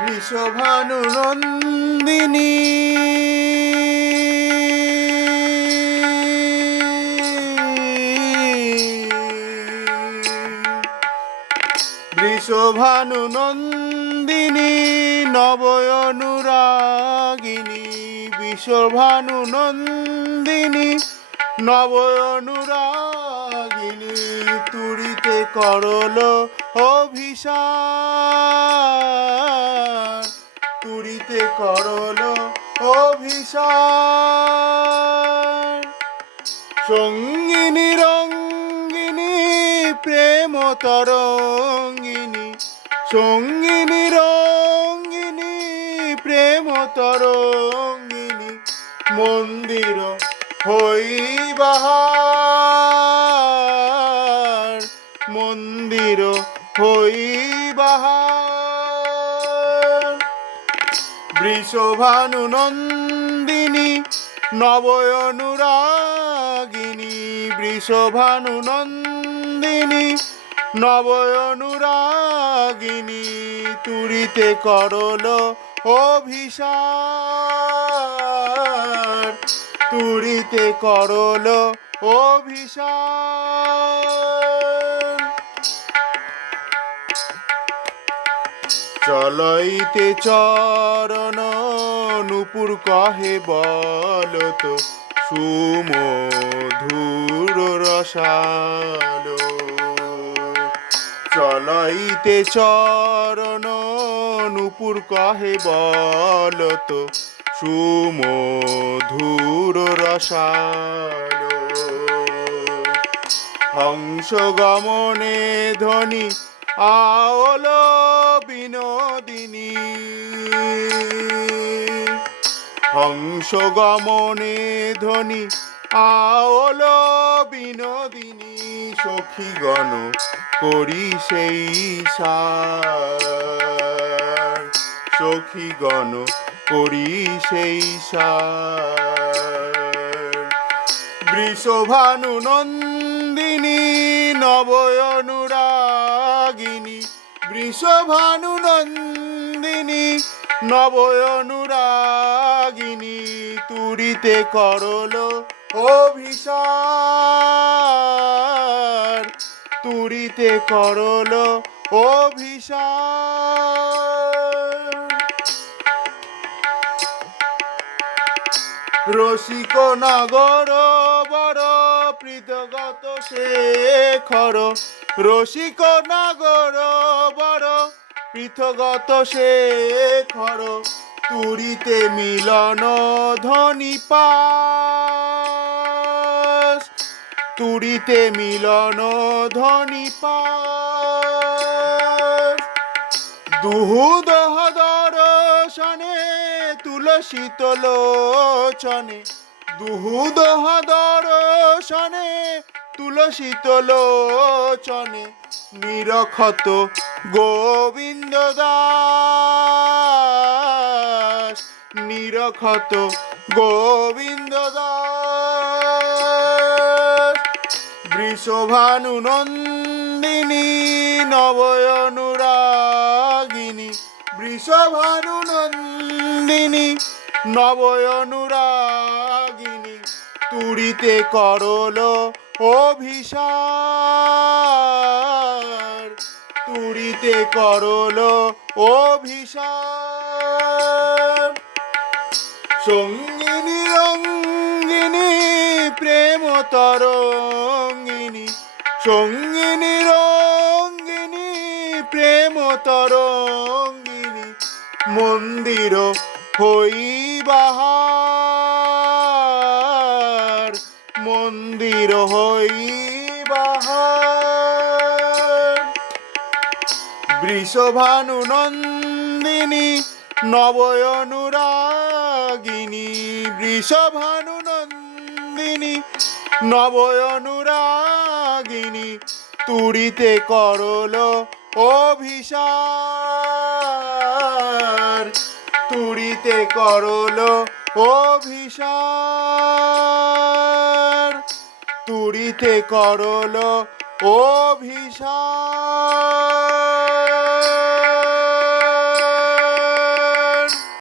বৃষভানু নন্দিনী বৃষভানু নন্দিনী নবয়নুরাগিনী। বিশ্বভানু নন্দিনী নবয়নুরাগিনী তুরিতে করল অভিশাপ। করল অভিশাপ। সঙ্গিনী, রঙ্গিনী, প্রেম তরঙ্গিনী। সঙ্গিনী, রঙ্গিনী, প্রেম তরঙ্গিনী। মন্দির হই বাহার মন্দির হই বাহার বৃষভানু নন্দিনী নবয়নুরাগিনী। বৃষভানু নন্দিনী নবয়নুরাগিনী তুরিতে করল অভিশাপ তুরিতে করল অভিশাপ চলইতে চরণ, নুপুর কহে বলত সুমধুর রসাল। চলইতে চরণ, নুপুর কহে বলত সুমধুর রসাল। হংস গমনে ধ্বনি আওল বিনোদিনী। হংস গমনে ধ্বনি আওল বিনোদিনী, সখীগণ করি সেই সার। সখীগণ করি সেই সার। বৃষভানু নন্দিনী নবয়নুরাগিনী বৃষভানু নন্দিনী নবয়নুরাগিনী তুরিতে করল অভিসার। তুরিতে করল অভিসার। রসিক নগর বড় পৃথগত শেখর রসিক নগর বড়, পৃথগত শেখর তুরিতে মিলন ধ্বনি পাস। তুরিতে মিলন ধ্বনি পাস। দুহুদহ দর্শনে তুলসী তোলোচনে দুহুদহ দর্শনে তুলসী তোলোচনে নিরক্ষত গোবিন্দ দাস নিরক্ষত গোবিন্দ দাস বৃষভানু নন্দিনী নবয়নুরাগিনী। বৃষভানু নন্দিনী নবয়নুরাগিনী। তুরিতে করল অভিসার তুরিতে করল অভিসার। সঙ্গিনী, রঙ্গিনী, প্রেম তরঙ্গিনী, সঙ্গিনী, রঙ্গিনী, প্রেম তরঙ্গিনী, মন্দির হই বাহার মন্দির হই বাহার বৃষভানু নন্দিনী নবয়নুরাগিনী। বৃষভানু নন্দিনী নবয়নুরাগিনী তুরিতে করল অভিসার। তুরিতে করল অভিসার। তুরিতে করল অভিশাপ।